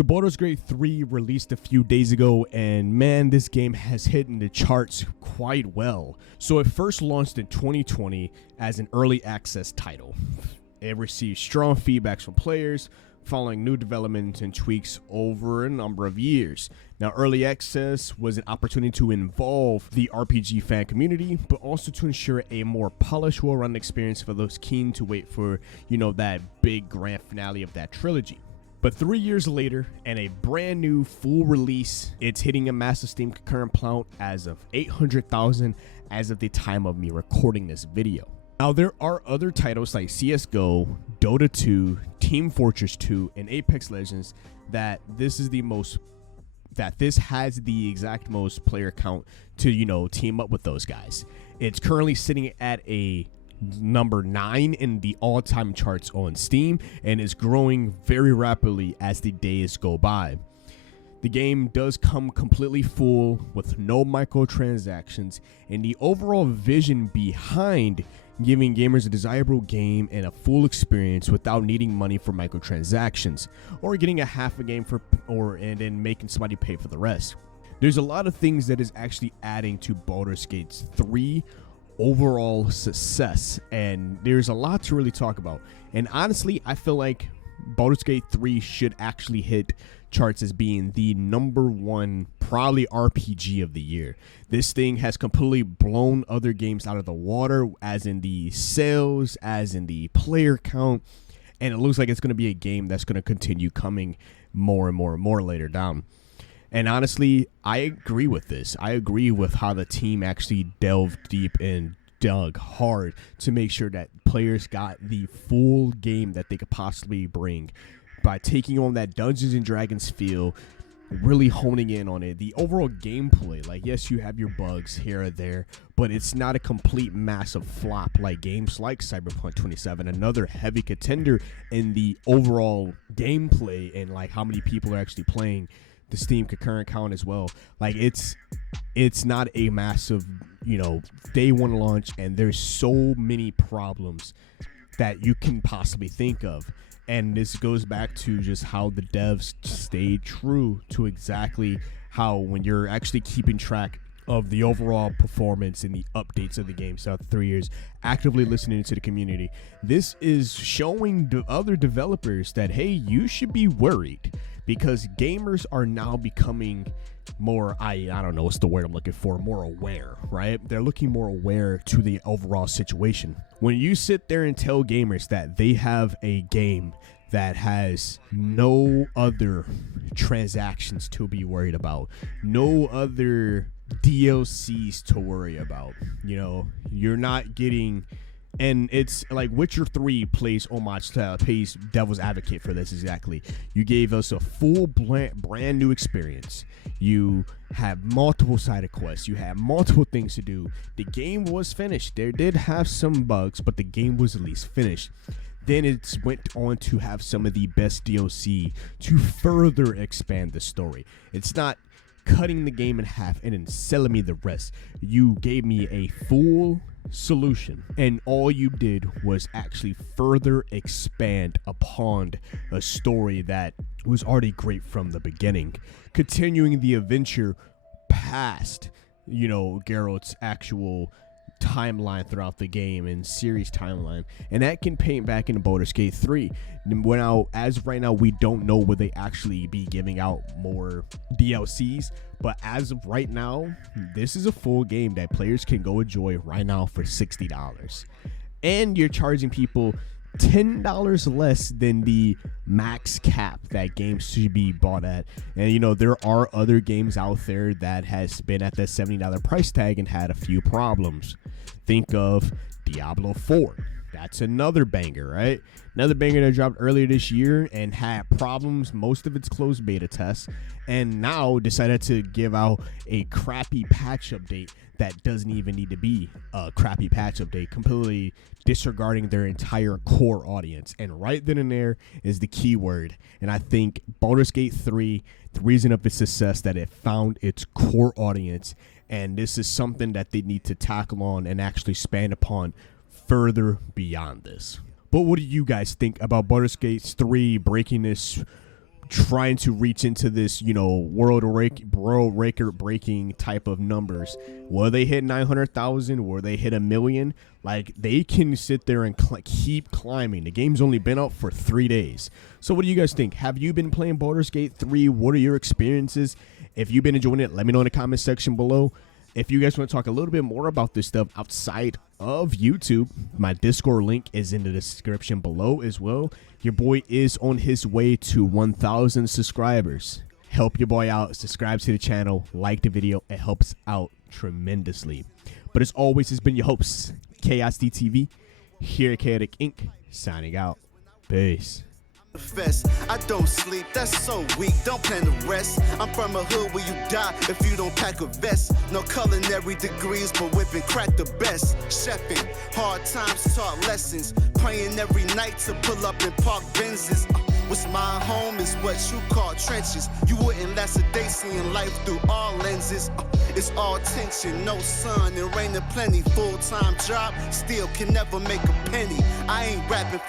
So Baldurs Gate 3 released a few days ago, and man, this game has hit in the charts quite well. So it first launched in 2020 as an early access title. It received strong feedbacks from players, following new developments and tweaks over a number of years. Now, early access was an opportunity to involve the RPG fan community, but also to ensure a more polished, well-rounded experience for those keen to wait for, that big grand finale of that trilogy. But 3 years later, and a brand new full release, it's hitting a massive Steam concurrent count as of 800,000 as of the time of me recording this video. Now, there are other titles like CSGO, Dota 2, Team Fortress 2, and Apex Legends that this has the exact most player count to, team up with those guys. It's currently sitting at a number 9 in the all-time charts on Steam and is growing very rapidly as the days go by. The game does come completely full with no microtransactions, and the overall vision behind giving gamers a desirable game and a full experience without needing money for microtransactions or getting a half a game and then making somebody pay for the rest. There's a lot of things that is actually adding to Baldurs Gate 3 overall success, and there's a lot to really talk about. And honestly, I feel like Baldurs Gate 3 should actually hit charts as being the #1 probably RPG of the year. This thing has completely blown other games out of the water, as in the sales, as in the player count, and it looks like it's going to be a game that's going to continue coming more and more and more later down. And honestly, I agree with this. I agree with how the team actually delved deep and dug hard to make sure that players got the full game that they could possibly bring by taking on that Dungeons and Dragons feel, really honing in on it. The overall gameplay, like, yes, you have your bugs here or there, but it's not a complete massive flop like games like Cyberpunk 2077, another heavy contender in the overall gameplay and like how many people are actually playing the Steam concurrent count as well. Like, it's not a massive, day one launch, and there's so many problems that you can possibly think of. And this goes back to just how the devs stayed true to exactly how, when you're actually keeping track of the overall performance and the updates of the game throughout 3 years, actively listening to the community, this is showing the other developers that, hey, you should be worried, because gamers are now becoming more, I don't know what's the word I'm looking for, more aware, right? They're looking more aware to the overall situation. When you sit there and tell gamers that they have a game that has no other transactions to be worried about, no other DLCs to worry about, you're not getting. And it's like Witcher 3 plays homage to, pays devil's advocate for this exactly. You gave us a full brand new experience. You have multiple side quests. You have multiple things to do. The game was finished. There did have some bugs, but the game was at least finished. Then it went on to have some of the best DLC to further expand the story. It's not cutting the game in half and then selling me the rest. You gave me a full solution, and all you did was actually further expand upon a story that was already great from the beginning, continuing the adventure past Geralt's actual timeline throughout the game and series timeline, and that can paint back into Baldurs Gate 3. As of right now, we don't know will they actually be giving out more DLCs, but as of right now, this is a full game that players can go enjoy right now for $60, and you're charging people $10 less than the max cap that games should be bought at. And there are other games out there that has been at that $70 price tag and had a few problems. Think of Diablo 4. That's another banger, right? Another banger that dropped earlier this year and had problems, most of its closed beta tests, and now decided to give out a crappy patch update that doesn't even need to be a crappy patch update, completely disregarding their entire core audience. And right then and there is the key word. And I think Baldurs Gate 3, the reason of its success, that it found its core audience, and this is something that they need to tackle on and actually expand upon further beyond this. But what do you guys think about Baldurs Gate 3 breaking this trying to reach into this, world record breaking type of numbers. Will they hit 900,000? Will they hit 1 million? Like, they can sit there and keep climbing. The game's only been out for 3 days. So what do you guys think? Have you been playing Baldur's Gate 3? What are your experiences? If you've been enjoying it, let me know in the comment section below. If you guys want to talk a little bit more about this stuff outside of YouTube, my Discord link is in the description below as well. Your boy is on his way to 1,000 subscribers. Help your boy out. Subscribe to the channel. Like the video. It helps out tremendously. But as always, it's been your host, Chaos DTV, here at Chaotic Inc., signing out. Peace. I don't sleep, that's so weak, don't plan to rest. I'm from a hood where you die if you don't pack a vest. No culinary degrees, but whipping crack the best. Chefing, hard times taught lessons. Praying every night to pull up in park Benzes. What's my home is what you call trenches. You wouldn't last a day seeing life through all lenses. It's all tension, no sun, and rain and plenty. Full-time job, still can never make a penny. I ain't rapping for